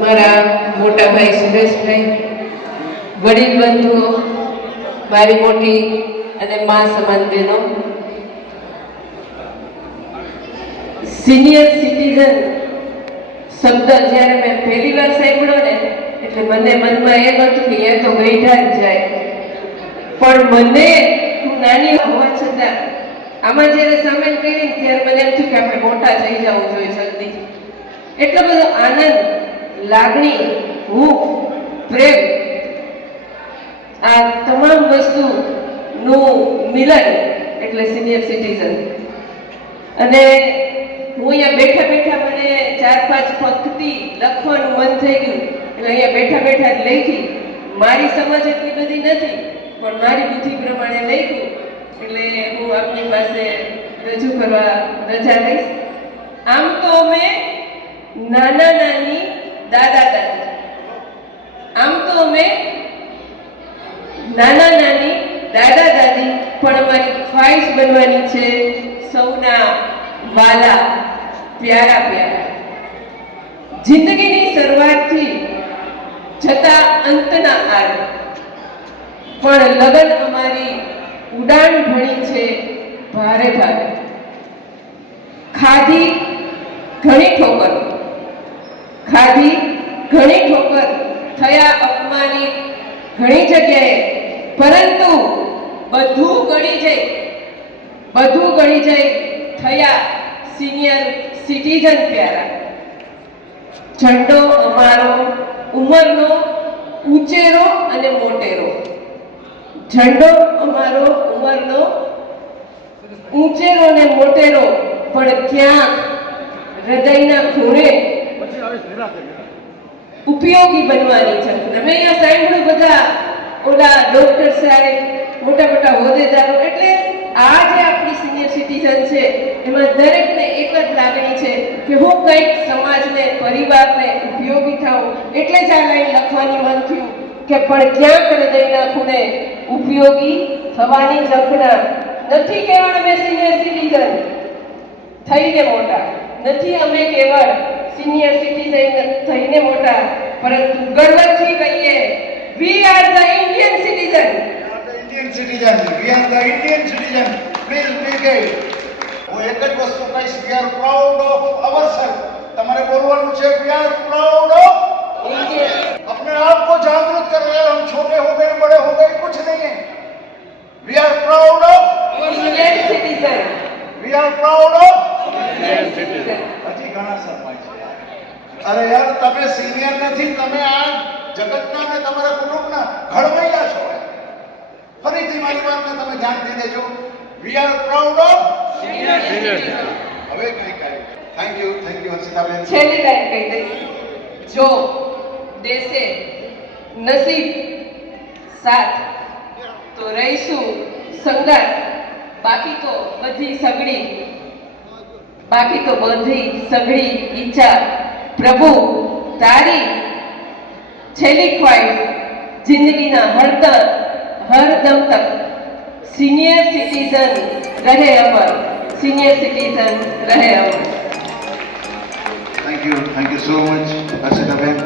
મારા મોટા ભાઈ સુરેશભાઈ, વડીલ બંધુઓ, મારી મોટી અને મા સમાન બહેનો, સિનિયર સિટીઝન શબ્દ જ્યારે મેં પહેલી વાર સાંભળ્યો ને એટલે મને મનમાં એમ હતું કે એ તો ગઈઢા જ જાય, પણ મને હું નાની હોવા છતાં આમાં જ્યારે સામેલ કરી ત્યારે મને એમ થયું કે આપણે મોટા થઈ જવું જોઈએ જલ્દી. એટલો બધો આનંદ, લાગણી, ભૂખ, પ્રેમ, આ તમામ વસ્તુનું મિલન એટલે સિનિયર સિટીઝન. અને હું અહીંયા બેઠા બેઠા મને 4-5 પંક્તિ લખવાનું મન થઈ ગયું એટલે અહીંયા બેઠા બેઠા જ લખી. મારી સમજ એટલી બધી નથી પણ મારી બુદ્ધિ પ્રમાણે લખ્યું એટલે હું આપની પાસે રજૂ કરવા રજા લઈશ. આમ તો અમે નાના નાની, દાદા દાદી, આમ તો અમે નાના નાની, દાદા દાદી, પણ અમારી ખ્વાહિશ બનવાની છે સૌના વાલા, પ્યારા પ્યારા. જિંદગીની શરૂઆતથી જતા અંતના આર, પણ લગન અમારી ઉડાન ભણી છે ભારે ભારે. ખાધી ઘણી ઠોકર, ખાધી ઘણી ઠોકર, થયા અપમાનિત ઘણી જગ્યાએ, પરંતુ બધું ગળી જાય થયા સિનિયર સિટીઝન પ્યારા. ઝંડો અમારો ઉંમરનો ઊંચેરો અને મોટેરો, ઝંડો અમારો ઉંમરનો ઊંચેરો ને મોટેરો, પણ ક્યાંક હૃદયના ખૂણે ઉપયોગી બનવાની છે. અમે અહીંયા સાંભળ્યું બધા ઓલા ડોક્ટર સાહેબ, મોટા મોટા હોદ્દેદારો, એટલે આ જે આપણી સિનિયર સિટીઝન છે એમાં દરેકને એક જ લાગણી છે કે હું કંઈક સમાજને, પરિવારને ઉપયોગી થાઉં. એટલે જ આ લાઈન લખવાની મન થયું કે પણ ક્યાંક હૃદયના ખૂણે ઉપયોગી થવાની ઝંખના. નથી કેવળ અમે સિનિયર સિટીઝન થઈને મોટા, નથી અમે કેવળ સિનિયર સિટીઝન થઈને મોટા, પરંતુ ગર્વથી કહીએ we are the Indian citizen. We are the Indian citizen. Please make it. वो एक જ વસ્તુ કહીશ, we are proud of ourselves. તમારે બોલવાનું છે we are proud of Indian. अपने आप को जागरूक कर रहे हैं. हम छोटे हो गए, बड़े हो गए, कुछ नहीं है. We are proud of Indian citizen. We are proud of Indian citizen. હજી ઘણા સરપાઈ છે. અરે યાર, તમે સિનિયર નથી, તમે આ જગતના અને તમારા કુટુંબના ઘડવૈયા છો. ફરીથી મારી વાતને તમે ધ્યાનથી દેજો. We are proud of senior citizen. હવે કઈ કાય. થેન્ક યુ હર્ષિતાબેન. છેલ્લી લાઈન કહી દઈશ. જો દેશે નસીબ સાથ તો રહીશું સંગાત, બાકી તો બધી સગડી ઈચ્છા. પ્રભુ તારી છેલ્લી ખ્વાહિશ જિંદગીના હરદમ તક સિનિયર સિટીઝન રહે અમર, સિનિયર સિટીઝન રહે અમર. Thank you so much હર્ષિતાબેન.